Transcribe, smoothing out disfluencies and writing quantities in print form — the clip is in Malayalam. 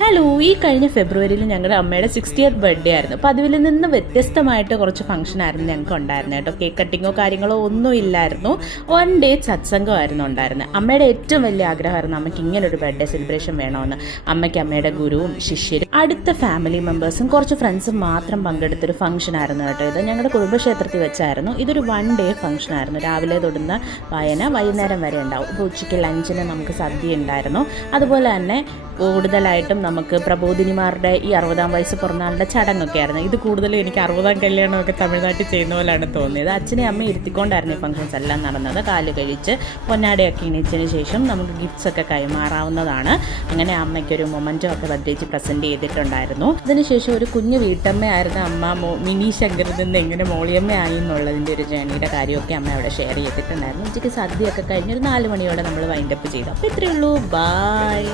ഹലോ, ഈ കഴിഞ്ഞ ഫെബ്രുവരിയിൽ ഞങ്ങളുടെ അമ്മയുടെ 60th ബർത്ത്ഡേ ആയിരുന്നു. അപ്പോൾ അതിൽ നിന്ന് വ്യത്യസ്തമായിട്ട് കുറച്ച് ഫംഗ്ഷൻ ആയിരുന്നു ഞങ്ങൾക്ക് ഉണ്ടായിരുന്നത് കേട്ടോ. കേക്ക് കട്ടിങ്ങോ കാര്യങ്ങളോ ഒന്നും ഇല്ലായിരുന്നു. 1 ഡേ സത്സംഗമായിരുന്നു ഉണ്ടായിരുന്നത്. അമ്മയുടെ ഏറ്റവും വലിയ ആഗ്രഹമായിരുന്നു അമ്മയ്ക്ക് ഇങ്ങനൊരു ബർത്ത്ഡേ സെലിബ്രേഷൻ വേണമെന്ന്. അമ്മയ്ക്ക് അമ്മയുടെ ഗുരുവും ശിഷ്യരും അടുത്ത ഫാമിലി മെമ്പേഴ്സും കുറച്ച് ഫ്രണ്ട്സും മാത്രം പങ്കെടുത്തൊരു ഫംഗ്ഷൻ ആയിരുന്നു കേട്ടോ. ഇത് ഞങ്ങളുടെ കുടുംബക്ഷേത്രത്തിൽ വെച്ചായിരുന്നു. ഇതൊരു 1 ഡേ ഫംഗ്ഷൻ ആയിരുന്നു. രാവിലെ തൊടുന്ന വായന വൈകുന്നേരം വരെ ഉണ്ടാവും. ഇപ്പോൾ ഉച്ചയ്ക്ക് ലഞ്ചിന് നമുക്ക് സദ്യ ഉണ്ടായിരുന്നു. അതുപോലെ തന്നെ കൂടുതലായിട്ടും നമുക്ക് പ്രബോധിനിമാരുടെ ഈ 60-ാം വയസ്സ് പിറന്നാളുടെ ചടങ്ങൊക്കെ ആയിരുന്നു. ഇത് കൂടുതലും എനിക്ക് 60-ാം കല്യാണമൊക്കെ തമിഴ്നാട്ടിൽ ചെയ്യുന്ന പോലെയാണ് തോന്നിയത്. അച്ഛനെ അമ്മ ഇരുത്തിക്കൊണ്ടായിരുന്നു ഈ ഫംഗ്ഷൻസ് എല്ലാം നടന്നത്. കാല് കഴിച്ച് പൊന്നാടയൊക്കെ ഇണിച്ചതിന് ശേഷം നമുക്ക് ഗിഫ്റ്റ്സ് ഒക്കെ കൈമാറാവുന്നതാണ്. അങ്ങനെ അമ്മയ്ക്കൊരു മൊമെൻറ്റോ ഒക്കെ ബർത്ത്ഡേക്ക് പ്രസൻറ്റ് ചെയ്തിട്ടുണ്ടായിരുന്നു. അതിനുശേഷം ഒരു കുഞ്ഞു വീട്ടമ്മയായിരുന്ന അമ്മ മിനി ശങ്കറിൽ നിന്ന് എങ്ങനെ മോളിയമ്മയായി എന്നുള്ളതിൻ്റെ ഒരു ജേണിയുടെ കാര്യമൊക്കെ അമ്മ അവിടെ ഷെയർ ചെയ്തിട്ടുണ്ടായിരുന്നു. ഉച്ചയ്ക്ക് സദ്യയൊക്കെ കഴിഞ്ഞൊരു 4 മണിയോടെ നമ്മൾ വൈൻഡപ്പ് ചെയ്തു. അപ്പോൾ ഇത്രയേ ഉള്ളൂ. ബായ്.